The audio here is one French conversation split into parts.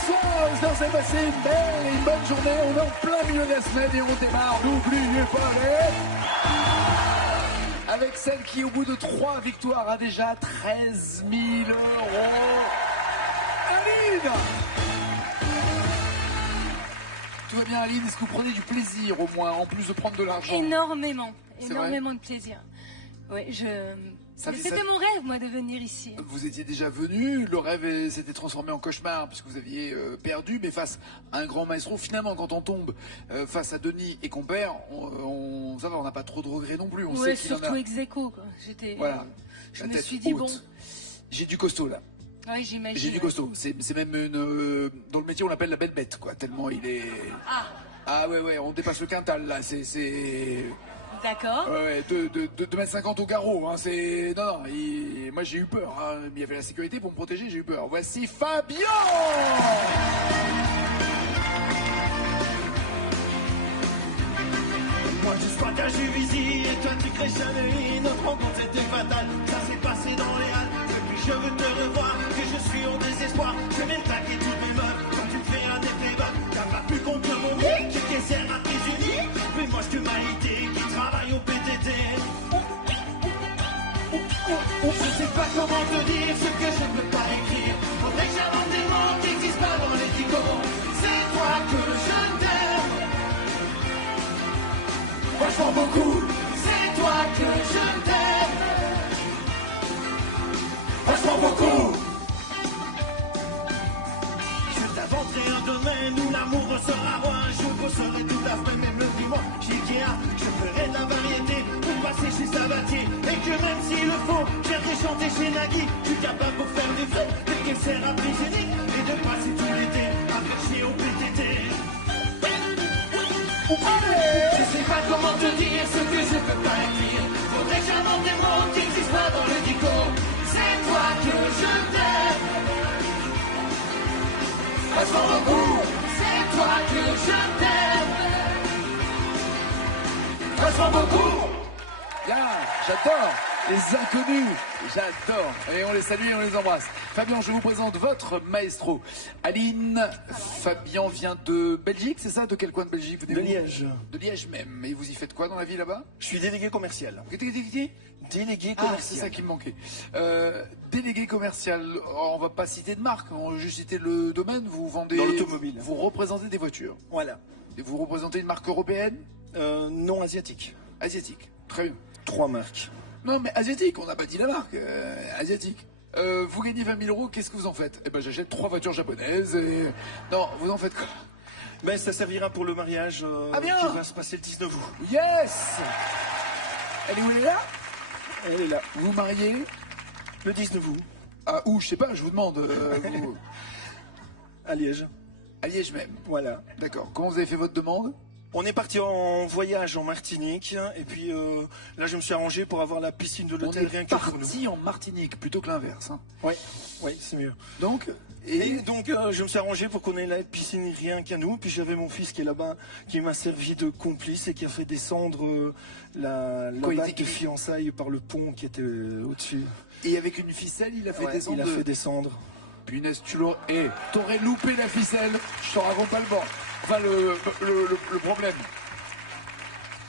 bonsoir, j'espère que ça passé une belle et une bonne journée. On est en plein milieu de la semaine et on démarre, n'oubliez pas avec celle qui au bout de 3 victoires a déjà 13 000 €. Aline! Tout va bien Aline, est-ce que vous prenez du plaisir au moins, en plus de prendre de l'argent? Énormément de plaisir. Oui, c'était mon rêve, moi, de venir ici. Vous étiez déjà venu, le rêve s'était transformé en cauchemar puisque vous aviez perdu, mais face à un grand maestro, finalement, quand on tombe face à Denis et qu'on perd, on n'a pas trop de regrets non plus. Oui, surtout ex-aequo, quoi. Voilà, je me suis dit, bon... J'ai du costaud, là. Oui, j'imagine. J'ai du costaud. C'est même une... dans le métier, on l'appelle la belle bête, quoi, tellement il est... Ah ouais, on dépasse le quintal, là, c'est... D'accord. Ouais, de 2,50 m au garrot. Hein, c'est... Non, moi j'ai eu peur. Hein. Il y avait la sécurité pour me protéger, j'ai eu peur. Voici Fabien. Moi je sois qu'un Juvisy et toi tu crées Chanel. Notre rencontre c'était fatale, ça s'est passé dans les halles. Depuis je veux te revoir, que je suis en désespoir. Je viens taquer toutes mes meufs, quand tu me fais un effet bas. T'as pas pu contre mon mec, qui sert à tes unis. Mais moi je te malité, qui travaille au PTT. Je sais pas comment te dire ce que je ne peux pas écrire. Faudrait que j'invente des mots qui n'existent pas dans les dicots. C'est toi que je t'aime. Franchement beaucoup. C'est toi que je t'aime. Franchement beaucoup. Je t'inventerai un domaine où l'amour sera roi. Je bosserai toute la semaine, même le dimanche. Chez Ikea, je ferai de la variété pour passer chez Sabatier. Et que même s'il le faut, j'irai chanter chez Nagui. Je suis capable pour faire des feux, mais qu'elle sert à prisionique. Et de passer tout l'été à faire chier au PTT. Je sais pas comment te dire ce que je peux pas écrire. Faudrait que j'invente des mots qui n'existent pas dans le dico. C'est toi que je t'aime. Franchement beaucoup. C'est toi que je t'aime. Franchement beaucoup. Bien, j'adore les inconnus, j'adore. Et on les salue et on les embrasse. Fabien, je vous présente votre maestro. Aline, Fabien vient de Belgique, c'est ça? De quel coin de Belgique? De Liège. De Liège même. Et vous y faites quoi dans la vie là-bas? Je suis délégué commercial. Délégué commercial. C'est ça qui me manquait. Délégué commercial, on va pas citer de marque, on va juste citer le domaine, vous vendez... Dans l'automobile. Vous représentez des voitures. Voilà. Et vous représentez une marque européenne? Non asiatique. Asiatique, très bien. 3 marques. Non mais asiatique, on n'a pas dit la marque, asiatique. Vous gagnez 20 000 €, qu'est-ce que vous en faites? Eh ben j'achète 3 voitures japonaises et... Non, vous en faites quoi? Ben ça servira pour le mariage qui va se passer le 19 août. Yes. Elle est où, elle est là? Elle est là. Vous vous mariez? Le 19 août. Ah, où, je sais pas, je vous demande. Vous... À Liège. À Liège même? Voilà. D'accord. Comment vous avez fait votre demande? On est parti en voyage en Martinique et puis là je me suis arrangé pour avoir la piscine de l'hôtel rien que pour nous. On est parti en Martinique plutôt que l'inverse. Hein. Oui, c'est mieux. Donc je me suis arrangé pour qu'on ait la piscine rien qu'à nous. Puis j'avais mon fils qui est là-bas qui m'a servi de complice et qui a fait descendre la bague de fiançailles par le pont qui était au-dessus. Et avec une ficelle, il a fait descendre. Il a fait descendre. Punaise, t'aurais loupé la ficelle, je t'en raconte pas le bord. Enfin, le problème.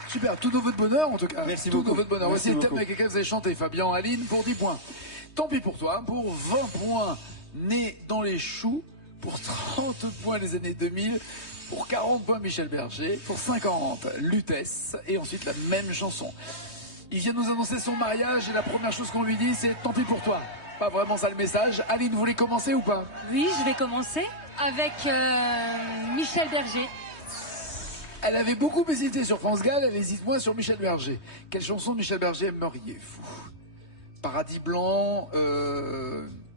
Super, tout de votre bonheur en tout cas. Merci tout beaucoup. de votre bonheur. Voici le thème avec lequel vous avez chanté, Fabien, Aline, pour 10 points. Tant pis pour toi, pour 20 points, né dans les choux, pour 30 points les années 2000, pour 40 points Michel Berger, pour 50 Lutèce, et ensuite la même chanson. Il vient nous annoncer son mariage et la première chose qu'on lui dit c'est tant pis pour toi. Pas vraiment ça le message. Aline, vous voulez commencer ou pas? Oui, je vais commencer avec Michel Berger. Elle avait beaucoup hésité sur France Gall, elle hésite moins sur Michel Berger. Quelle chanson de Michel Berger aimeriez-vous? Paradis Blanc,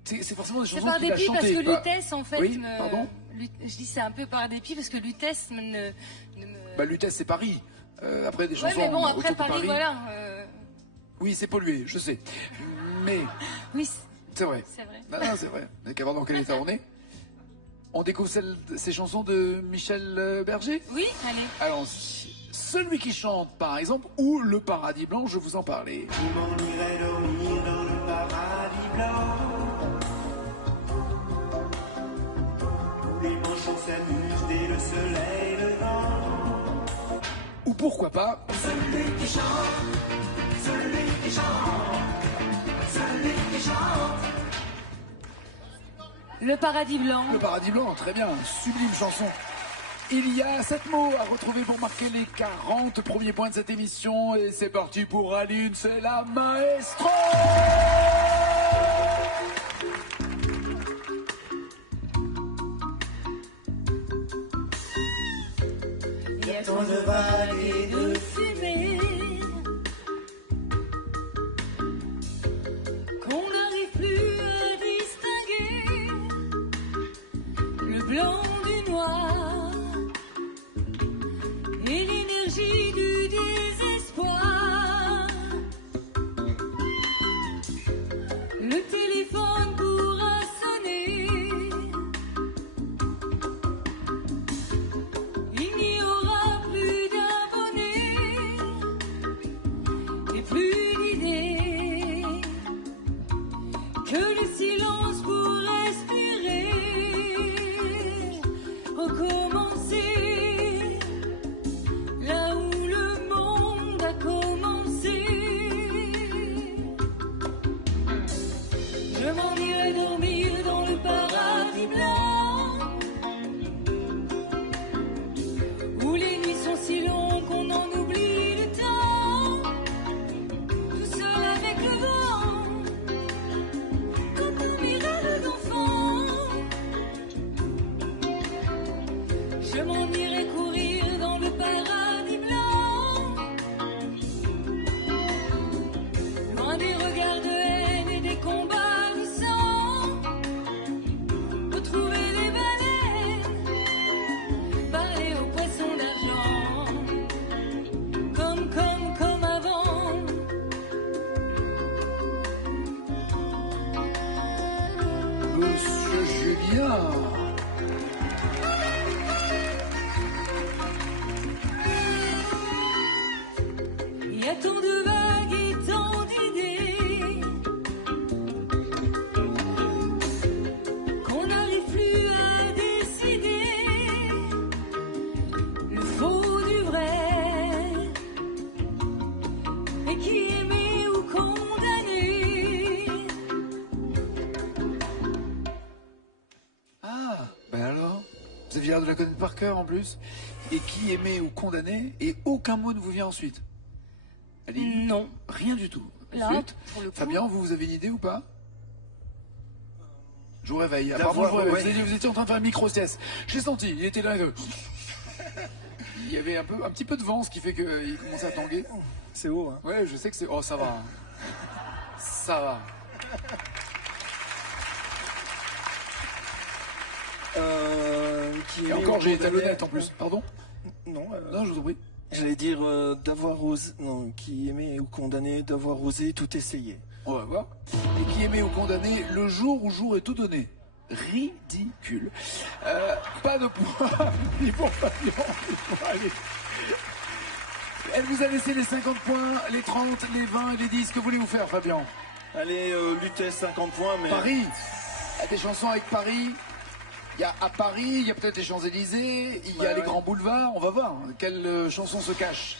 c'est forcément des chansons qu'il a chantées. C'est par dépit parce que Lutèce, en fait, oui, pardon je dis c'est un peu par dépit parce que Lutèce ne me... Bah Lutèce c'est Paris. Après des chansons... Ouais mais bon, après autour de Paris, voilà. Oui, c'est pollué, je sais. Mais... Oui, c'est vrai. C'est vrai. Non, c'est vrai. Vous n'avez qu'à voir dans quel état on est. On découvre ces chansons de Michel Berger? Oui, allez. Allons-y. Celui qui chante, par exemple, ou Le Paradis Blanc, je vous en parlais. Je m'ennuierais dormir dans le paradis blanc. Tous pourquoi pas. Celui qui chante, celui qui chante, celui qui chante. Le paradis blanc. Le paradis blanc, très bien, sublime chanson. Il y a 7 mots à retrouver pour marquer les 40 premiers points de cette émission. Et c'est parti pour Aline, c'est la maestro. Il y a tant de vagues et de fumée qu'on n'arrive plus à distinguer le blanc du noir et l'énergie du désespoir. Le téléphone pourra sonner, il n'y aura plus d'abonnés et plus d'idées que le silence pour respirer, recommencer là où le monde a commencé. Je m'en irai dormir dans le paradis blanc, où les nuits sont si longues qu'on en oublie le temps. Tout seul avec le vent, comme un mirage d'enfant. Je m'en irai courir dans le paradis blanc, loin des regards de haine et des combats du sang. Retrouver les baleines, parler aux poissons d'argent, comme avant. Monsieur Julien. Il y a tant de vagues et tant d'idées qu'on n'arrive plus à décider le faux du vrai, et qui aimer ou condamner. Ah, ben alors, vous avez l'air de la connaître par cœur en plus. Et qui aimait ou condamné, et aucun mot ne vous vient ensuite. Aline, Non. rien du tout. Là, Ensuite, pour le coup. Fabien, vous avez une idée ou pas? Je vous réveille. Apparemment, D'avoir- je vous réveille. ouais. Vous étiez en train de faire un micro-sieste. J'ai senti, il était là. Il y avait un petit peu de vent, ce qui fait qu'il commençait à tanguer. C'est haut, hein. Ouais, je sais que c'est... Oh, ça va. Ça va. Qui Et est encore, j'ai été condamné- honnête en plus. Pardon? Non, Non, je vous en prie. j'allais dire d'avoir osé, non, qui aimait ou condamné d'avoir osé tout essayer. On va voir. Et qui aimait ou condamné le jour où jour est tout donné. Ridicule. Pas de points ni pour Fabien, ni pour Aline. Elle vous a laissé les 50 points, les 30, les 20 et les 10. Que voulez-vous faire, Fabien? Allez, lutter 50 points, mais... Paris. Il y a des chansons avec Paris. Il y a à Paris, il y a peut-être les Champs-Élysées, il y a les grands boulevards. On va voir quelle chanson se cache.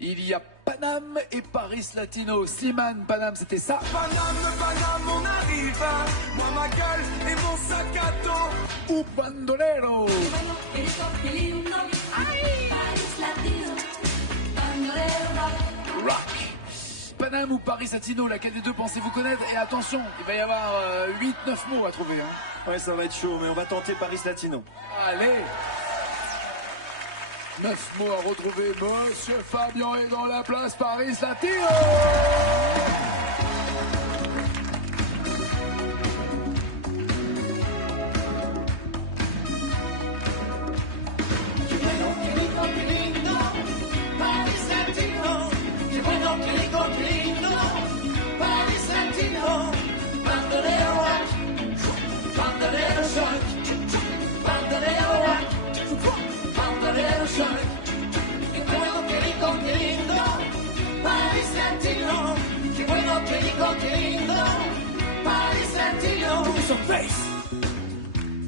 Il y a Paname et Paris Latino. Slimane, Paname, c'était ça. Paname, on arrive, moi ma gueule et mon sac à dos. Ou Bandolero. Rock. Paname ou Paris Latino, laquelle des deux pensez-vous connaître? Et attention, il va y avoir 8-9 mots à trouver. Hein. Ouais, ça va être chaud, mais on va tenter Paris Latino. Allez. 9 mots à retrouver. Monsieur Fabien est dans la place. Paris Latino.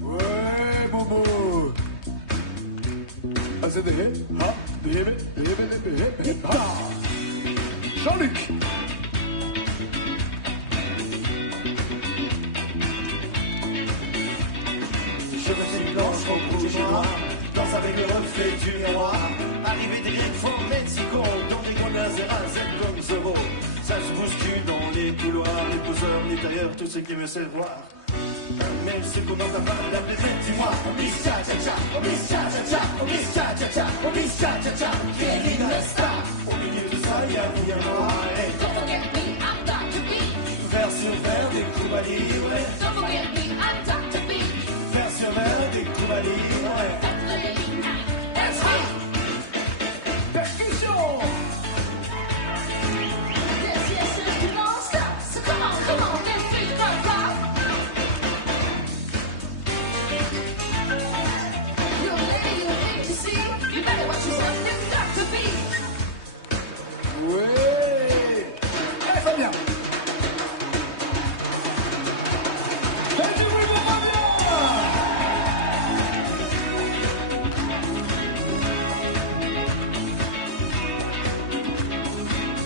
Ouais, Momo. AZD, Jean-Luc. Cheveux si blanches, rouge et noir, danse avec le reflet du miroir. Arrivé derrière from Mexico, dans les grandes laseras, Z comme Zorro. Ça se bouscule dans les couloirs, les poseurs, les tailleurs, tous ceux qui me savent voir. Même ceux qu'on n'entend pas l'appeler, dis-moi. On miss cha cha cha, on miss cha cha cha, on miss cha cha cha, on miss cha cha cha. Quelle est la star? Au milieu de ça, y'a rien noir. Don't forget me, I'm Dr. B. Vers sur verre, des coups à livrer. Don't forget me, I'm Dr. B. Vers sur verre, des coups à livrer. That's right. Percussion. Yes, yes, yes, you don't stop. So come on, let's do the rock. You're a lady, you're a thing to see. You better watch yourself, it's Dr. B. Ouais. Eh, Fabien. Faites du bruit pour Fabien.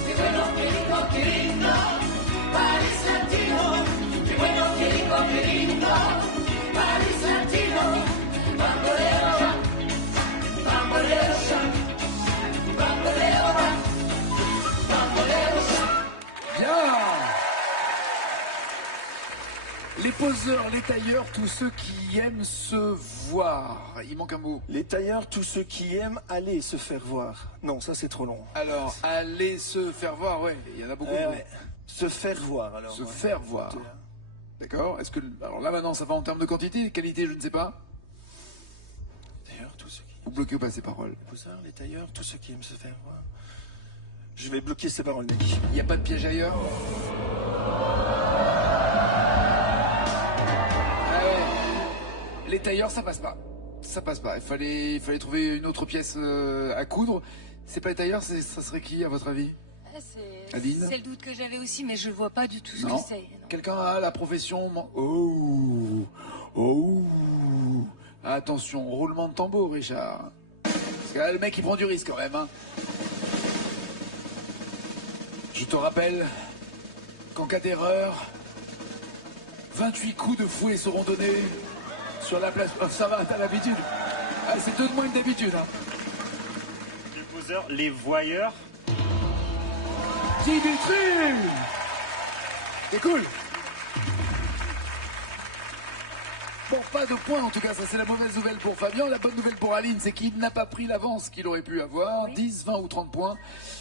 Qué bueno, qué lindo, Paris Latino. Qué bueno, qué lindo, Paris Latino. Bamboleo rock, bamboleo rock, bamboleo rock, bamboleo rock. Bien. Les poseurs, les tailleurs, tous ceux qui aiment se voir. Il manque un mot. Les tailleurs, tous ceux qui aiment aller se faire voir. Non, ça c'est trop long. Alors, aller se faire voir, ouais, il y en a beaucoup. de mots. Se faire voir alors. Se ouais. faire voir. D'accord. Est-ce que alors là maintenant ça va en termes de quantité, qualité, je ne sais pas. D'ailleurs, tous ceux qui Vous bloquez ou pas ces paroles? les poseurs, les tailleurs, tous ceux qui aiment se faire voir. Je vais bloquer ces paroles, Nick. Il n'y a pas de piège ailleurs. Ah ouais. Les tailleurs, ça passe pas. Ça passe pas. Il fallait trouver une autre pièce à coudre. C'est pas les tailleurs, ça serait qui à votre avis? Aline? C'est le doute que j'avais aussi, mais je vois pas du tout ce Non. que c'est. Non. Quelqu'un a la profession? Oh, oh. Attention, roulement de tambour, Richard. Parce que là, le mec, il prend du risque quand même. Hein. Je te rappelle qu'en cas d'erreur, 28 coups de fouet seront donnés sur la place. Oh, ça va, t'as l'habitude. Ah, c'est 2 de moins que d'habitude. Hein. Les poseurs, les voyeurs. Dimitri! C'est cool. Bon, pas de points en tout cas, ça c'est la mauvaise nouvelle pour Fabien. La bonne nouvelle pour Aline, c'est qu'il n'a pas pris l'avance qu'il aurait pu avoir. Oui. 10, 20 ou 30 points.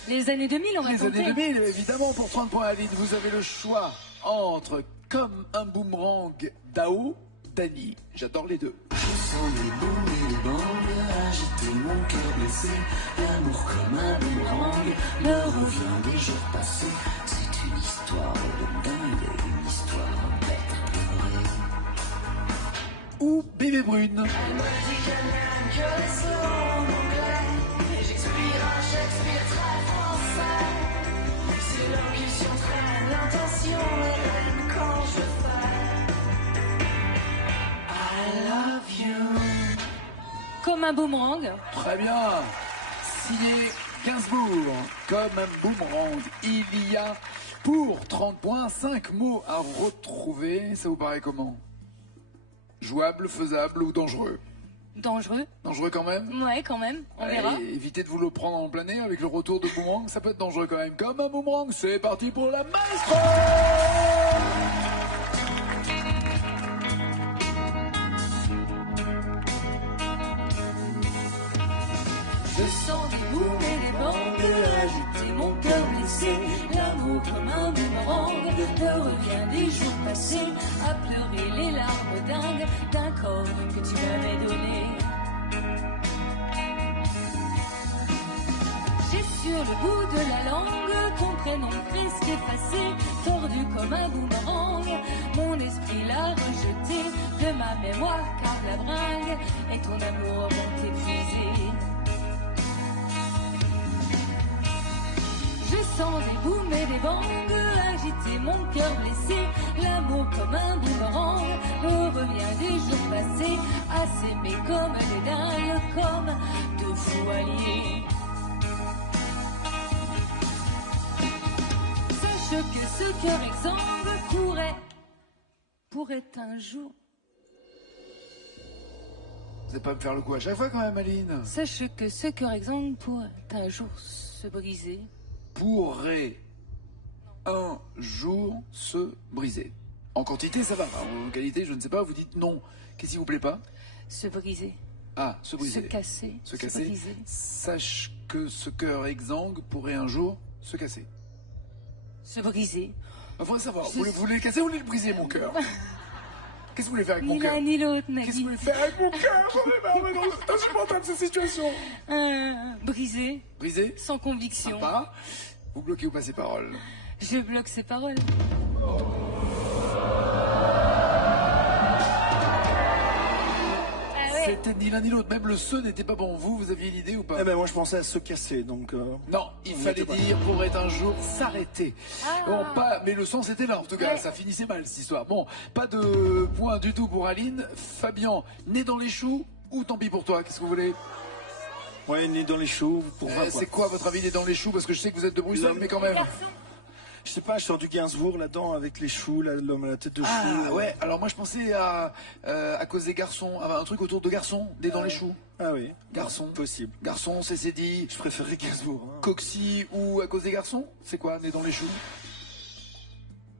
Les années 2000, on va Les compter. années 2000, évidemment, pour 30 points Aline, vous avez le choix entre Comme un boomerang d'Ao, Dany. J'adore les deux. Sans les boules et les bandes, agiter mon cœur blessé, l'amour comme un boomerang, me revient des jours passés. C'est une histoire de dingue, une histoire bête pleurée. Ou Bébé Brune. Elle me dit qu'elle n'aime que les slow en anglais. Et j'expire un Shakespeare très français. C'est l'allocution traîne, l'intention est reine quand je fais I love you. Comme un boomerang. Très bien. Signé Gainsbourg. Comme un boomerang. Il y a pour 30 points 5 mots à retrouver. Ça vous paraît comment? Jouable, faisable ou dangereux? Dangereux. Dangereux quand même? Ouais, quand même. On verra. Allez, évitez de vous le prendre en plein nez avec le retour de boomerang. Ça peut être dangereux quand même. Comme un boomerang. C'est parti pour la maestro! Je sens des boules et des bandes agiter mon cœur blessé. L'amour comme un boomerang me revient des jours passés à pleurer les larmes dingues d'un corps que tu m'avais donné. J'ai sur le bout de la langue ton prénom triste effacé, tordu comme un boomerang. Mon esprit l'a rejeté de ma mémoire car la bringue et ton amour m'ont épuisé. Je sens des booms et des bangs agiter mon cœur blessé. L'amour comme un boomerang me revient des jours passés à s'aimer comme des dingues, comme deux fous alliés. ce cœur exsangue pourrait un jour. Vous n'allez pas me faire le coup à chaque fois quand même, Aline. Sache que ce cœur exsangue pourrait un jour se briser. Pourrait un jour se briser. En quantité, ça va. En qualité, je ne sais pas, vous dites non. Qu'est-ce qui vous plaît pas? Se briser. Ah, se briser. Se casser. Se casser. briser. Sache que ce cœur exsangue pourrait un jour se casser. Se briser. Il faudrait savoir, vous voulez le casser ou vous voulez le briser, mon cœur? Qu'est-ce que vous voulez faire avec mon Ni cœur? l'un ni l'autre, Qu'est-ce que vous Nagui. voulez faire avec mon cœur? C'est insupportable cette situation. Briser. Briser? Sans conviction. Sympa. Vous bloquez ou passez parole? Je bloque ses paroles. Ah ouais. C'était ni l'un ni l'autre, même le ce n'était pas bon. Vous aviez l'idée ou pas? Eh ben moi je pensais à se casser, donc... Non, il on fallait était pas. dire pourrait un jour s'arrêter. Ah. Bon, pas, mais le sens était là en tout cas, Ouais. ça finissait mal cette histoire. Bon, pas de point du tout pour Aline. Fabien, né dans les choux ou tant pis pour toi? Qu'est-ce que vous voulez? Ouais, né dans les choux, pour 20 points. C'est quoi votre avis né dans les choux? Parce que je sais que vous êtes de Bruxelles, mais quand même. Je sais pas, je sors du Gainsbourg là-dedans avec les choux, l'homme à la tête de chou. Ah ouais, alors moi je pensais à cause des garçons, un truc autour de garçons, né dans les choux. Ah oui, Garçon. possible. Garçon, c'est dit. Je préférerais Gainsbourg. Hein. Coxy ou à cause des garçons? C'est quoi, né dans les choux?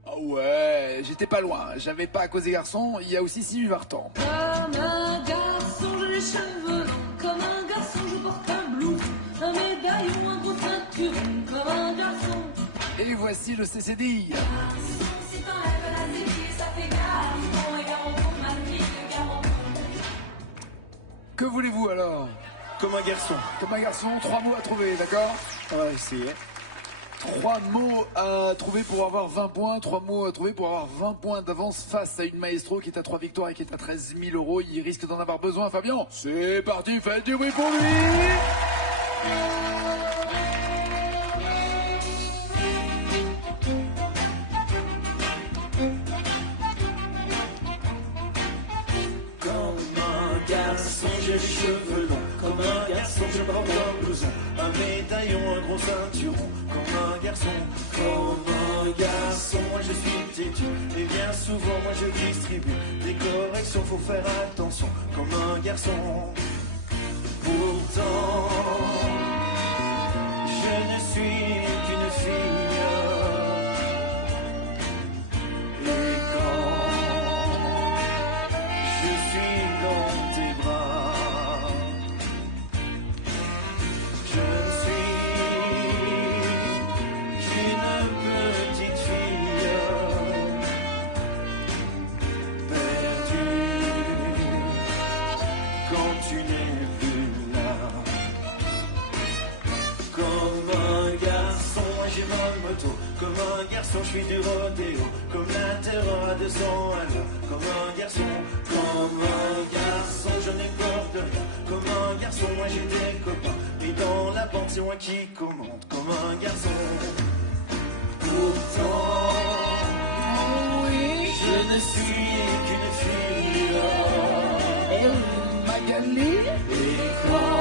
Ah ouais, j'étais pas loin. J'avais pas à cause des garçons, il y a aussi Sylvie Vartan. Comme un garçon, j'ai les cheveux longs. Comme un garçon, je porte un blouson. Un médaillon, un gros ceinturon. Comme un garçon. Et voici le CCD. Garçon, si t'enlèves la zélie, ça fait garçon. Et garanton, ma fille, le garanton. Que voulez-vous alors? Comme un garçon. Comme un garçon, 3 mots à trouver, d'accord? On va essayer. 3 mots à trouver pour avoir 20 points, 3 mots à trouver pour avoir 20 points d'avance face à une maestro qui est à 3 victoires et qui est à 13 000 euros. Il risque d'en avoir besoin, Fabien. C'est parti, faites du bruit pour lui. Comme un garçon, j'ai les cheveux longs. Comme un garçon, je porte un blouson. Un médaillon, un gros ceinturon. Comme un garçon, moi je suis têtu. Et bien souvent, moi je distribue des corrections, faut faire attention. Comme un garçon, pourtant, je ne suis qu'une fille. Et quand je suis dans tes bras, je ne suis qu'une petite fille perdue quand tu n'es plus là. Comme un garçon, j'ai ma moto. Comme un garçon, je suis du rodéo. Comme la terreur à 200 à l'heure. Comme un garçon, je n'ai peur de rien. Comme un garçon, moi j'ai des copains. Et dans la bande, c'est moi qui commande. Comme un garçon. Pourtant, je ne suis qu'une fille. Magali. Et quand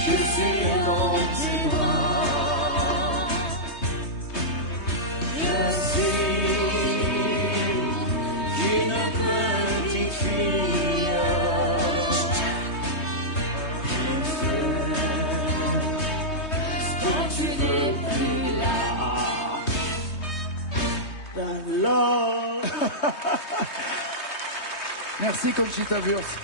je suis dans tes bras, je suis qu'une petite fille qui fait quand tu n'es plus là. Alors, Merci Conchita Wurst.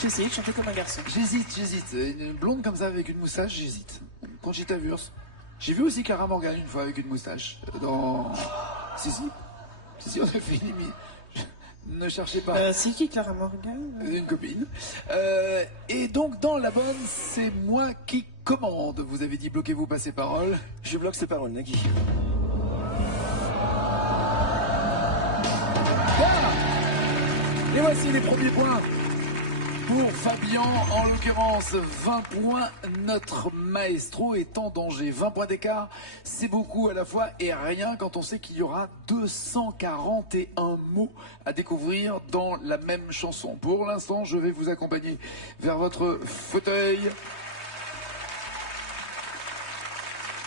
J'ai essayé de chanter comme un garçon. J'hésite. Une blonde comme ça avec une moustache, j'hésite. Conchita Wurst. J'ai vu aussi Clara Morgan une fois avec une moustache. Dans... Si, on a fait une émission. Ne cherchez pas. C'est qui Clara Morgan? Une copine. Et donc, dans la bonne, c'est moi qui commande. Vous avez dit bloquez-vous, passez parole. Je bloque ces paroles, Nagui. Et voici les premiers points pour Fabien, en l'occurrence 20 points. Notre maestro est en danger. 20 points d'écart, c'est beaucoup à la fois et rien quand on sait qu'il y aura 241 mots à découvrir dans la même chanson. Pour l'instant, je vais vous accompagner vers votre fauteuil.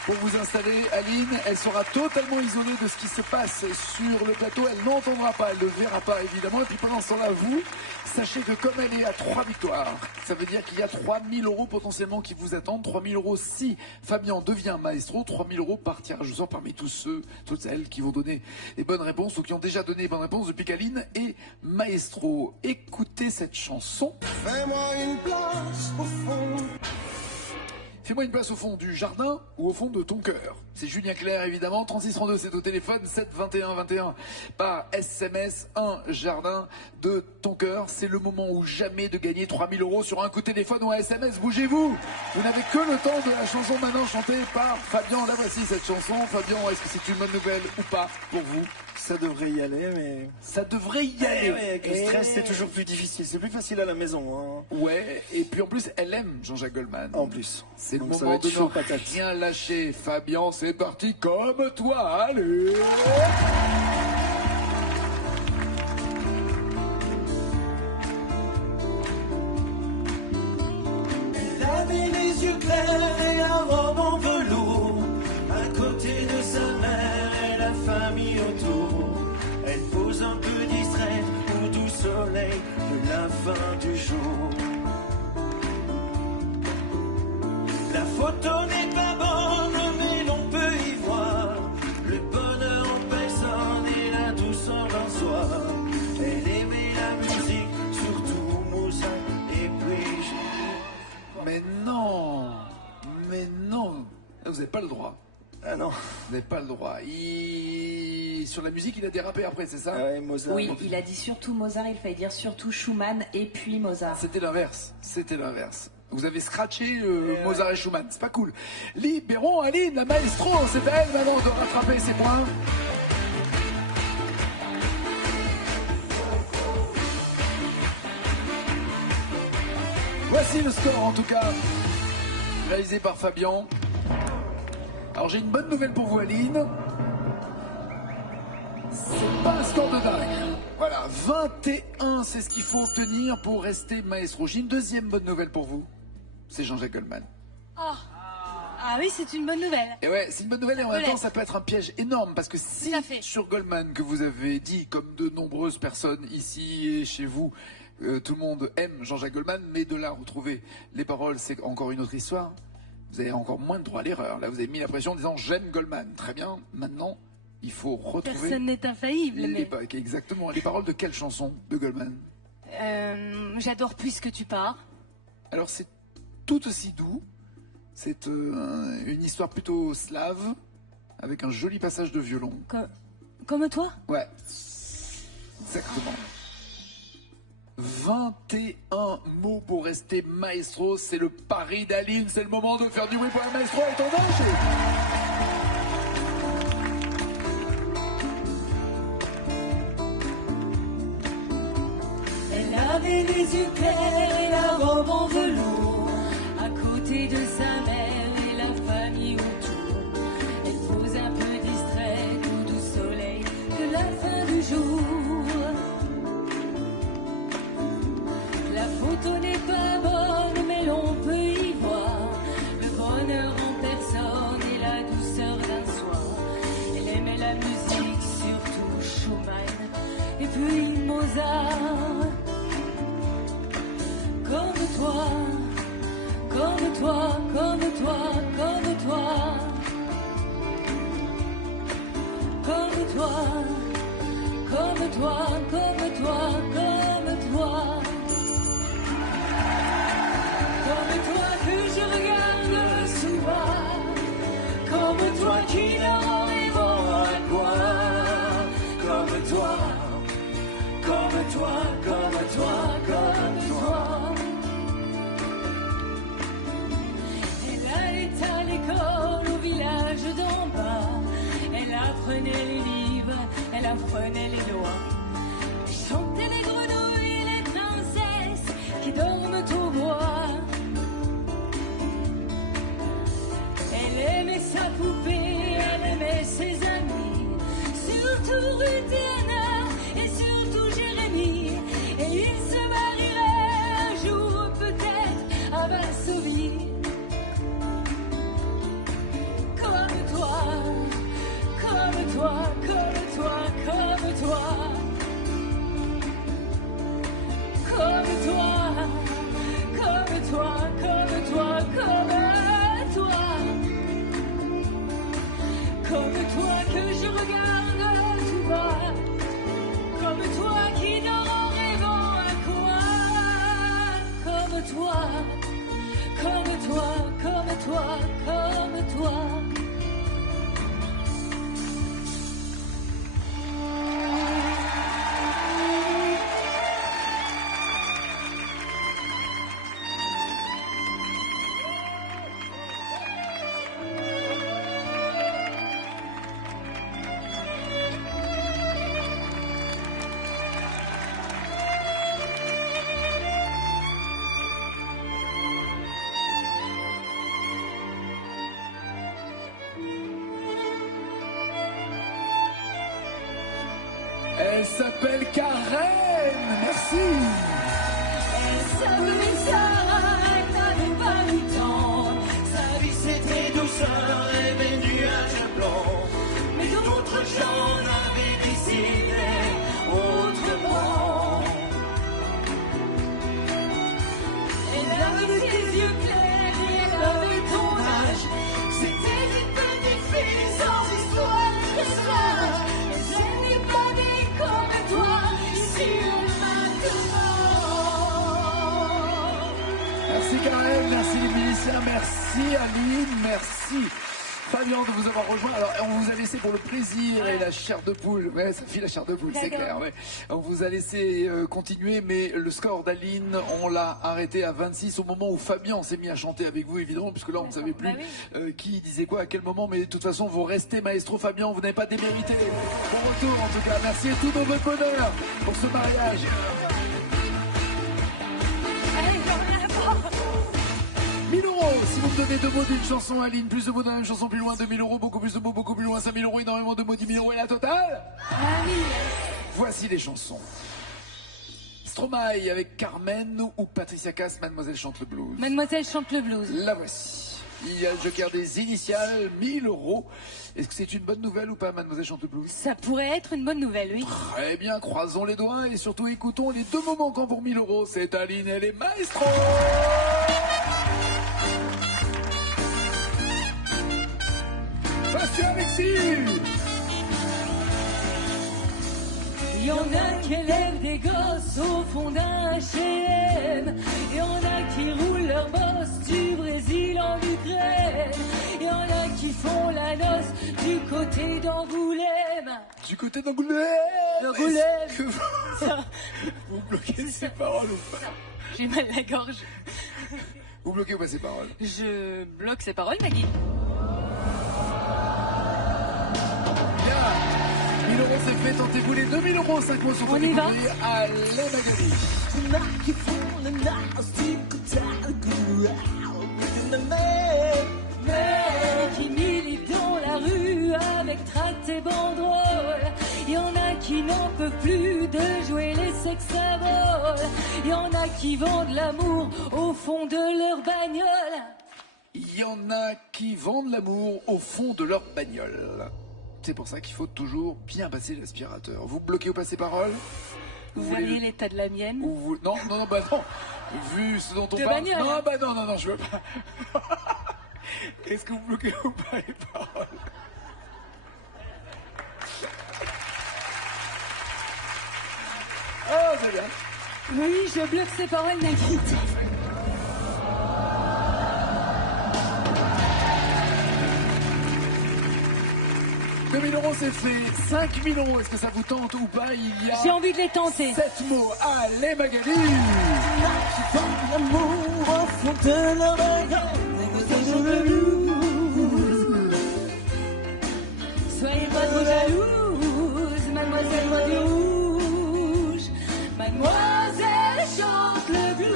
pour vous installer. Aline, elle sera totalement isolée de ce qui se passe sur le plateau. Elle n'entendra pas, elle ne verra pas évidemment. Et puis pendant ce temps-là, vous, sachez que comme elle est à 3 victoires, ça veut dire qu'il y a 3 000 € potentiellement qui vous attendent. 3 000 € si Fabien devient maestro. 3 000 € par tirage au sort parmi tous ceux, toutes celles qui vont donner les bonnes réponses ou qui ont déjà donné les bonnes réponses depuis qu'Aline est maestro. Écoutez cette chanson. Fais-moi une place au fond. Fais-moi une place au fond du jardin ou au fond de ton cœur. C'est Julien Clerc évidemment. 3632 c'est au téléphone. 7 21 21 par SMS. Un jardin de ton cœur. C'est le moment ou jamais de gagner 3 000 € sur un coup de téléphone ou un SMS. Bougez-vous. Vous n'avez que le temps de la chanson maintenant chantée par Fabien. La voici cette chanson. Fabien, est-ce que c'est une bonne nouvelle ou pas pour vous? Ça devrait y aller, mais... Ça devrait y aller. Ouais, avec le stress, c'est toujours plus difficile. C'est plus facile à la maison. Hein. Ouais, et puis en plus, elle aime Jean-Jacques Goldman. En plus. C'est le Donc ça va moment être de chaud ne patate. rien lâcher. Fabien, c'est parti comme toi. Allez. Elle avait les yeux clairs et la robe en velours. À côté de sa mère et la famille autour. Elle pose un peu distraite au doux soleil de la fin du jour. La photo n'est pas bonne, mais l'on peut y voir le bonheur en personne et la douceur d'un soir. Elle aimait la musique, surtout Mozart et puis Mais non. Mais non. Vous n'avez pas le droit. Ah non. Vous n'avez pas le droit. Sur la musique, il a dérapé après, c'est ça? Ouais, Mozart. Oui, il a dit surtout Mozart, il fallait dire surtout Schumann et puis Mozart. C'était l'inverse. C'était l'inverse. Vous avez scratché Mozart et Schumann. C'est pas cool. Libérons Aline, la maestro. C'est à elle maintenant de rattraper ses points. Voici le score en tout cas, réalisé par Fabien. Alors j'ai une bonne nouvelle pour vous Aline. C'est pas un score de dingue. Voilà, 21, c'est ce qu'il faut obtenir pour rester maestro. J'ai une deuxième bonne nouvelle pour vous. C'est Jean-Jacques Goldman. Ah oui, c'est une bonne nouvelle. Et ouais, c'est une bonne nouvelle et en même temps ça peut être un piège énorme parce que si Tout à fait. sur Goldman que vous avez dit, comme de nombreuses personnes ici et chez vous, tout le monde aime Jean-Jacques Goldman, mais de là retrouver les paroles, c'est encore une autre histoire. Vous avez encore moins de droit à l'erreur. Là, vous avez mis la pression en disant j'aime Goldman. Très bien. Maintenant, il faut retrouver Personne n'est infaillible. Mais... exactement les paroles de quelle chanson de Goldman? J'adore Puisque tu pars. Alors c'est tout aussi doux. C'est une histoire plutôt slave avec un joli passage de violon. Comme toi? Ouais, exactement. 21 mots pour rester maestro, c'est le pari d'Aline, c'est le moment de faire du bruit pour un maestro, elle est en danger. Elle avait les yeux clairs et la robe en velours. À côté de sa mère et la famille autour. Elle pose un peu distraite au doux soleil de la fin du jour. La photo n'est pas bonne, mais l'on peut y voir le bonheur en personne et la douceur d'un soir. Elle aimait la musique, surtout Schumann et puis Mozart. Comme toi, comme toi, comme toi, comme toi. Comme toi, comme toi, comme toi, comme toi. Comme toi que je regarde souvent, comme toi qui n'en rêvons à quoi. Comme toi, comme toi, comme toi, comme toi. Elle allait à l'école au village d'en bas. Elle apprenait les livres, elle apprenait les lois. Elle chantait les grenouilles et les princesses qui dorment au bois. Elle aimait sa poupée, elle aimait ses amis, surtout Ruth et Anna et surtout Jérémie. Et ils se marieraient un jour peut-être à Varsovie. Quoi? Elle s'appelle Karen. Merci. Elle s'appelait Sarah, elle n'avait pas eu le temps. Sa vie c'était douceur et des nuages blancs. Mais d'autres gens avaient décidé autrement. Elle avait ses yeux clairs et elle avait ton âge. C'était une petite fille sans histoire de sage. Et je n'ai pas née comme toi, ici maintenant. Merci Karen, merci les musiciens, merci Aline, merci Fabien de vous avoir rejoint. Alors on vous a laissé pour le plaisir et la chair de poule. Ouais, ça fait la chair de poule, c'est clair. Ouais. On vous a laissé continuer, mais le score d'Aline, on l'a arrêté à 26 au moment où Fabien s'est mis à chanter avec vous, évidemment, puisque là on ne savait plus qui disait quoi à quel moment. Mais de toute façon, vous restez maestro Fabien, vous n'avez pas démérité. Bon retour en tout cas. Merci et tout dans votre bonheur pour ce mariage. 1000 €, si vous me donnez 2 mots d'une chanson, Aline, plus de mots dans la même chanson, plus loin, 2000 €, beaucoup plus de mots, beaucoup plus loin, 5000 €, énormément de mots, 10 000 € et la totale. Voici les chansons. Stromae avec Carmen ou Patricia Cass, Mademoiselle chante le blues. Mademoiselle chante le blues. La voici. Il y a le joker des initiales, 1000 €. Est-ce que c'est une bonne nouvelle ou pas, Mademoiselle chante le blues? Ça pourrait être une bonne nouvelle, oui. Très bien, croisons les doigts et surtout écoutons les 2 moments quand pour 1000 €. C'est Aline et les maestros. Monsieur Alexis. Il y en a qui élèvent des gosses au fond d'un H&M. Il y en a qui roulent leur bosse du Brésil en Ukraine. Il y en a qui font la noce du côté d'Angoulême. Du côté d'Angoulême. D'Angoulême. Que vous bloquez ces paroles ou pas? J'ai mal à la gorge. Vous bloquez ou pas ces paroles? Je bloque ces paroles, Maggie. 1000 € c'est fait, tentez-vous les 2000 €, 5 mots sont On y va. à la Magali. Qui militent dans la rue avec tracts et banderoles. Il y en a qui n'en peuvent plus de jouer les sex symboles. Il y en a qui vendent l'amour au fond de leur bagnole. Il y en a qui vendent l'amour au fond de leur bagnole. C'est pour ça qu'il faut toujours bien passer l'aspirateur. Vous bloquez ou pas ces paroles? Vous voyez l'état de la mienne? Non, bah non. Vu ce dont on parle. bagnole. Non, bah non, je veux pas. Est-ce que vous bloquez ou pas les paroles? Oh, c'est bien. Oui, je bloque ces paroles, Maggie. 2000 € c'est fait, 5000 €, est-ce que ça vous tente ou pas? Il y a... J'ai envie de les tenter. 7 mots, allez Magali. Soyez pas trop jalouse, mademoiselle voix du rouge. Mademoiselle chante le blues.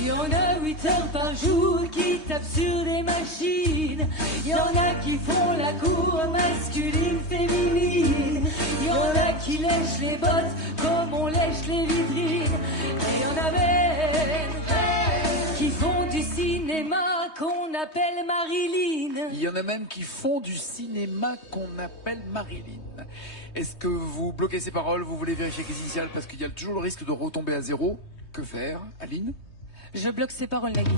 Il y en a 8 heures par jour qui tapent sur des machines. Il y en a qui font la cour masculine, féminine. Il y en a qui lèchent les bottes comme on lèche les vitrines. Et il y en a même qui font du cinéma qu'on appelle Marilyn. Il y en a même qui font du cinéma qu'on appelle Marilyn. Est-ce que vous bloquez ces paroles? Vous voulez vérifier les initiales parce qu'il y a toujours le risque de retomber à zéro? Que faire, Aline? Je bloque ces paroles, Maggie.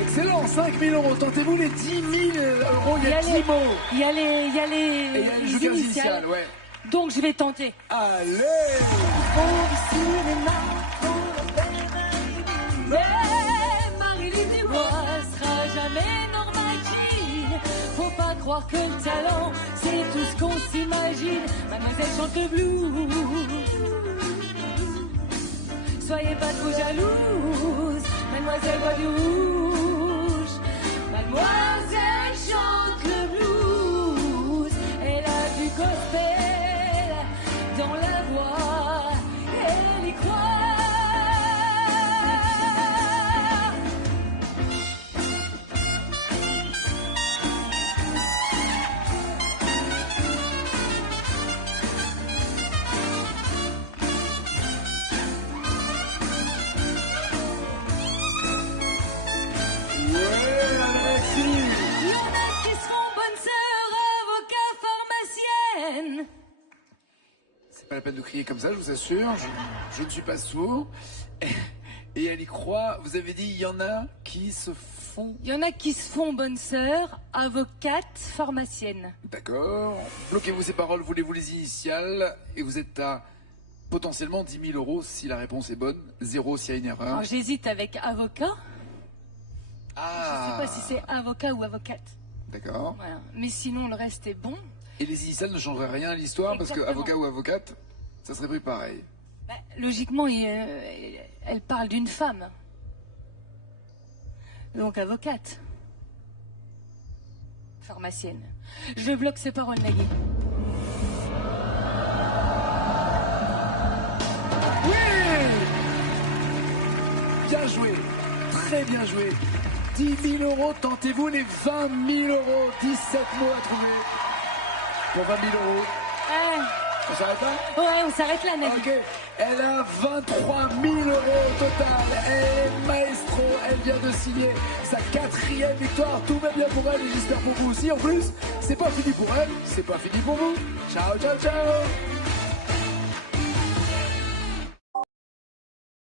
Excellent, 5000 €. Tentez-vous les 10 000 €. Il y a 10 mots. Il y a les Et il y a les joker initiales. initiales, ouais. Donc je vais tenter. Allez. Mais Marilyn Dubois sera jamais normative. Faut pas croire que le talent, c'est tout ce qu'on s'imagine. Mademoiselle chante le blues. Soyez pas trop jalouse, mademoiselle voix du rouge. Mademoiselle chante le blues. Elle a du gospel Pas la peine de crier comme ça, je vous assure. Je ne suis pas sourd. Et elle y croit. Vous avez dit, il y en a qui se font... Il y en a qui se font bonne sœur, avocate, pharmacienne. D'accord. Bloquez-vous ces paroles, voulez-vous les initiales. Et vous êtes à potentiellement 10 000 € si la réponse est bonne. 0 s'il y a une erreur. Alors j'hésite avec avocat. Ah. Je sais pas si c'est avocat ou avocate. D'accord. Voilà. Mais sinon, le reste est bon. Et les initiales ne changeraient rien à l'histoire parce que Exactement. avocat ou avocate, ça serait pris pareil. Bah, logiquement, elle parle d'une femme. Donc avocate. Pharmacienne. Je bloque ces paroles, Nagui. Oui. Bien joué. Très bien joué. 10 000 €, tentez-vous les 20 000 €. 17 mots à trouver. Pour 20 000 €. On s'arrête là? Ouais, on s'arrête là, Nagui. Ok. Elle a 23 000 € au total. Elle est maestro. Elle vient de signer sa 4e victoire. Tout va bien pour elle et j'espère pour vous aussi. En plus, c'est pas fini pour elle, c'est pas fini pour vous. Ciao, ciao, ciao.